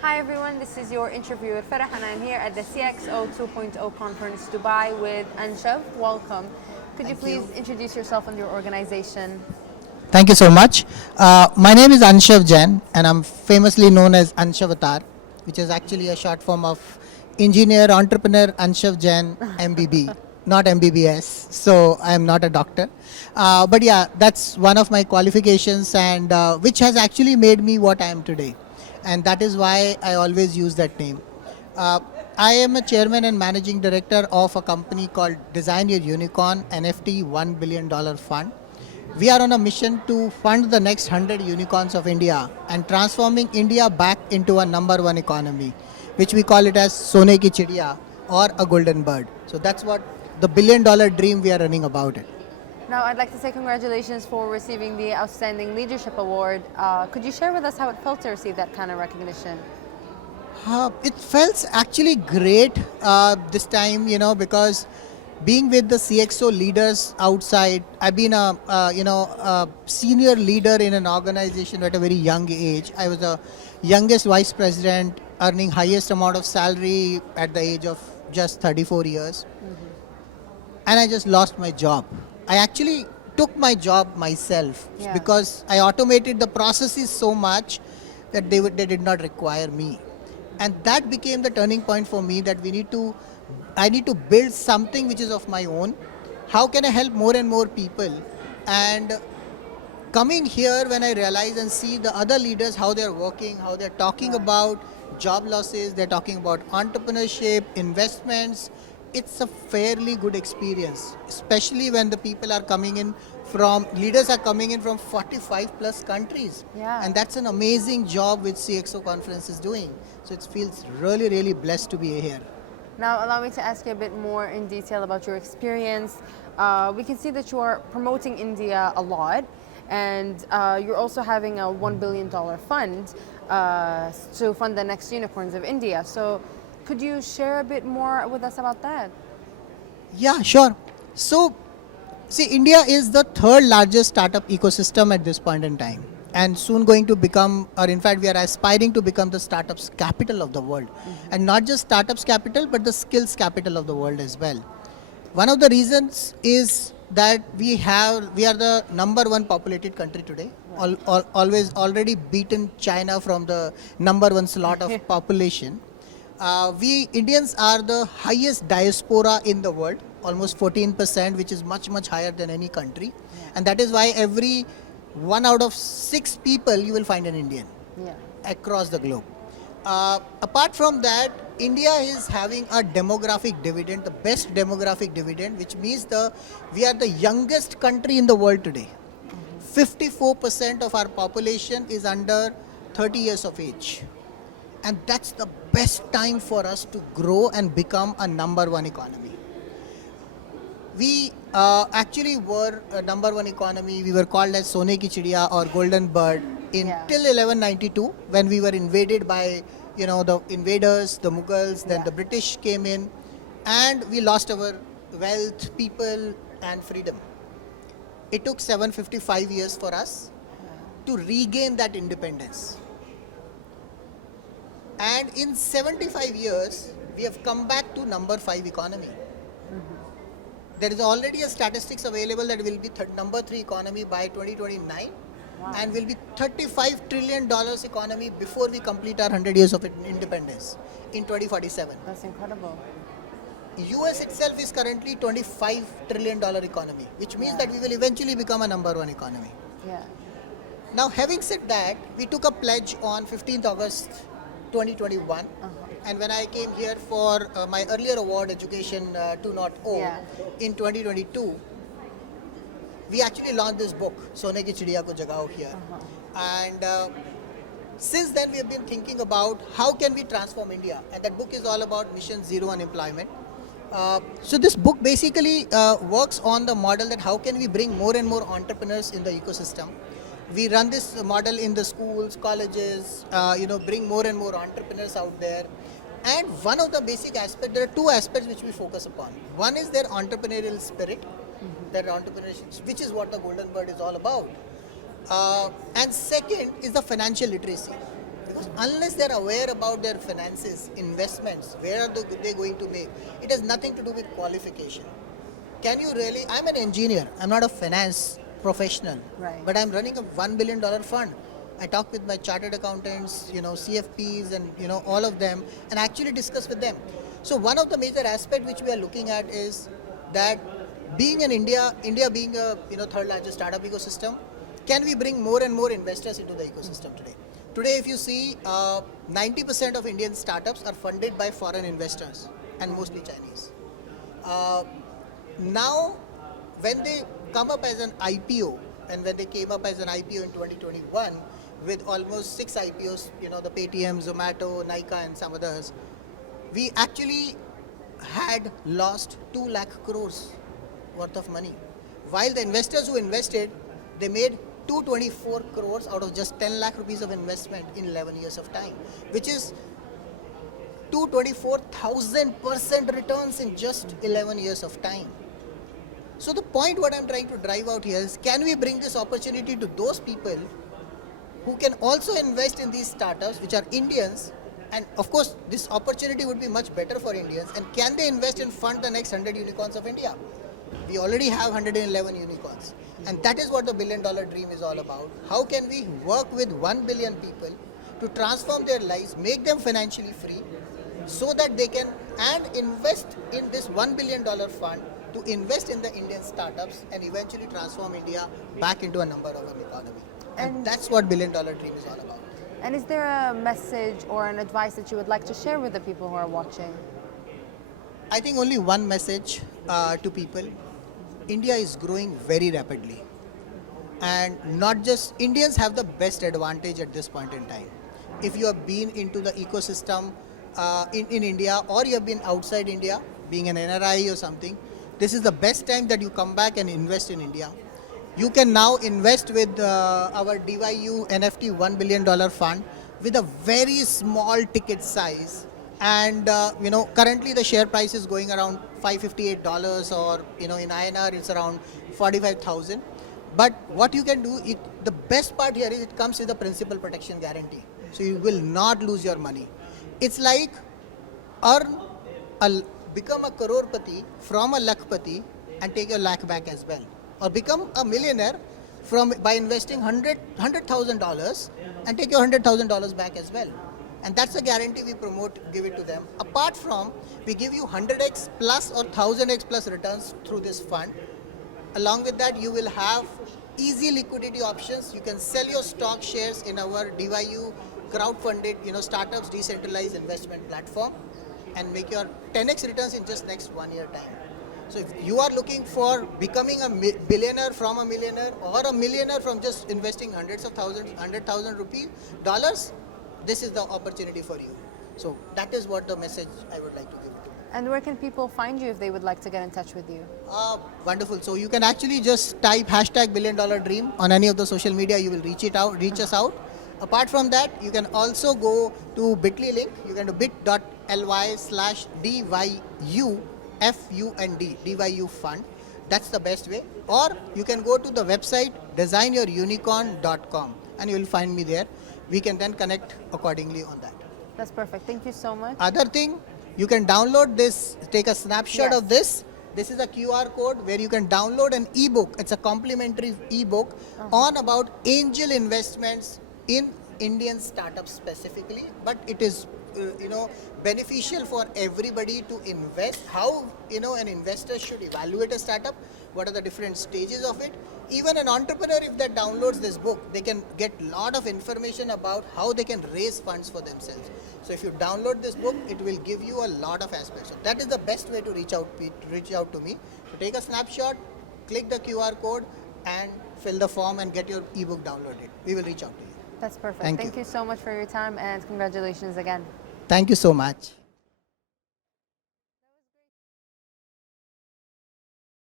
Hi everyone, this is your interview with Farah and I'm here at the CXO 2.0 conference Dubai with Anshav. Welcome. Could you Thank please you. introduce yourself and your organization? Thank you so much. My name is Anshav Jain, and I'm famously known as Anshavatar, which is actually a short form of Engineer Entrepreneur Anshav Jain MBB, not MBBS. So I am not a doctor. But yeah, that's one of my qualifications, and which has actually made me what I am today. And that is why I always use that name. Uh, I am a chairman and managing director of a company called Design Your Unicorn NFT $1 billion fund. We are on a mission to fund the next 100 unicorns of India and transforming India back into a number one economy, which we call it as Sone ki Chidiya or a golden bird. So that's what the $1 billion dream we are running about it. Now, I'd like to say congratulations for receiving the Outstanding Leadership Award. Could you share with us how it felt to receive that kind of recognition? It felt actually great this time, because being with the CXO leaders outside, I've been a senior leader in an organization at a very young age. I was the youngest vice president, earning highest amount of salary at the age of just 34 years, and I just lost my job. I actually took my job myself Yeah. because I automated the processes so much that they did not require me, and that became the turning point for me that I need to build something which is of my own. How can I help more and more people? And coming here, when I realize and see the other leaders how they're working, how they're talking about job losses, they're talking about entrepreneurship, investments, it's a fairly good experience, especially when the people are coming in from leaders are coming in from 45 plus countries. Yeah. And that's an amazing job which CXO conference is doing. So it feels really, really blessed to be here. Now, allow me to ask you a bit more in detail about your experience. We can see that you are promoting India a lot, and you're also having a $1 billion fund to fund the next unicorns of India. So, could you share a bit more with us about that? Yeah, sure. So, see, India is the third largest startup ecosystem at this point in time, and soon going to become, or in fact, we are aspiring to become the startups capital of the world, and not just startups capital, but the skills capital of the world as well. One of the reasons is that we are the number one populated country today. Always already beaten China from the number one slot of population. We Indians are the highest diaspora in the world, almost 14%, which is much, much higher than any country. And that is why every 1 out of 6 people you will find an Indian Yeah. across the globe. Apart from that, India is having a demographic dividend, the best demographic dividend, which means we are the youngest country in the world today. 54% of our population is under 30 years of age. And that's the best time for us to grow and become a number one economy. We actually were a number one economy. We were called as Sone ki Chidiya or Golden Bird till 1192 when we were invaded by the invaders, the Mughals. Then the British came in, and we lost our wealth, people, and freedom. It took 755 years for us to regain that independence. And in 75 years, we have come back to number 5 economy. There is already a statistics available that will be number 3 economy by 2029, and will be $35 trillion economy before we complete our 100 years of independence in 2047. That's incredible. US itself is currently $25 trillion economy, which means that we will eventually become a number 1 economy. Yeah. Now, having said that, we took a pledge on 15th August 2021, and when I came here for my earlier award, Education 2.0, in 2022, we actually launched this book, Sone ki Chidiya ko Jagao, here. And since then, we have been thinking about how can we transform India, and that book is all about Mission Zero Unemployment. So this book basically works on the model that how can we bring more and more entrepreneurs in the ecosystem. We run this model in the schools, colleges, bring more and more entrepreneurs out there. And one of the basic aspects, there are 2 aspects which we focus upon. One is their entrepreneurial spirit, their entrepreneurship, which is what the Golden Bird is all about. And second is the financial literacy. Because unless they're aware about their finances, investments, where are they going to make, it has nothing to do with qualification. Can you really? I'm an engineer. I'm not a finance professional, Right. but I'm running a $1 billion fund. I talk with my chartered accountants, CFPs, and all of them, and actually discuss with them. So one of the major aspect which we are looking at is that being in India being a third largest startup ecosystem, can we bring more and more investors into the ecosystem today? Today, if you see, 90% of Indian startups are funded by foreign investors and mostly Chinese. Uh, Now, when they come up as an IPO, and when they came up as an IPO in 2021 with almost 6 IPOs, the Paytm, Zomato, Nykaa, and some others, we actually had lost 2 lakh crores worth of money. While the investors who invested, they made 224 crores out of just 10 lakh rupees of investment in 11 years of time, which is 224,000% returns in just 11 years of time. So the point what I'm trying to drive out here is, can we bring this opportunity to those people who can also invest in these startups which are Indians, and of course this opportunity would be much better for Indians, and can they invest and fund the next 100 unicorns of India? We already have 111 unicorns, and that is what the $1 billion dream is all about. How can we work with 1 billion people to transform their lives, make them financially free, so that they can and invest in this $1 billion fund to invest in the Indian startups and eventually transform India back into a number one economy. And that's what $1 billion dream is all about. And is there a message or an advice that you would like to share with the people who are watching? I think only one message to people. India is growing very rapidly. And not just Indians have the best advantage at this point in time. If you have been into the ecosystem in India, or you have been outside India, being an NRI or something, this is the best time that you come back and invest in India. You can now invest with our DYU NFT $1 billion fund with a very small ticket size. And currently the share price is going around $558, or in INR it's around 45,000. But what you can do, the best part here is it comes with a principal protection guarantee. So you will not lose your money. It's like become a crorepati from a lakhpati and take your lakh back as well. Or become a millionaire by investing $100,000 and take your $100,000 back as well. And that's the guarantee we promote, give it to them. Apart from, we give you 100x plus or 1000x plus returns through this fund. Along with that, you will have easy liquidity options. You can sell your stock shares in our DYU crowd-funded, startups decentralized investment platform, and make your 10x returns in just next 1 year time. So if you are looking for becoming a billionaire from a millionaire, or a millionaire from just investing hundreds of thousands, $100,000, this is the opportunity for you. So that is what the message I would like to give to you. And where can people find you if they would like to get in touch with you? Wonderful. So you can actually just type hashtag $1 billion dream on any of the social media. You will reach us out. Apart from that, you can also go to bit.ly link. You can do bit.ly/DYU fund. That's the best way. Or you can go to the website designyourunicorn.com and you will find me there. We can then connect accordingly on that. That's perfect. Thank you so much. Other thing, you can download this, take a snapshot of this. This is a QR code where you can download an ebook. It's a complimentary ebook on about angel investments in Indian startups specifically, but it is beneficial for everybody to invest. How an investor should evaluate a startup, what are the different stages of it. Even an entrepreneur, if they downloads this book, they can get a lot of information about how they can raise funds for themselves. So if you download this book, it will give you a lot of aspects. So that is the best way to reach out to me. So take a snapshot, click the QR code, and fill the form and get your ebook downloaded. We will reach out to you. That's perfect. Thank you so much for your time, and congratulations again. Thank you so much.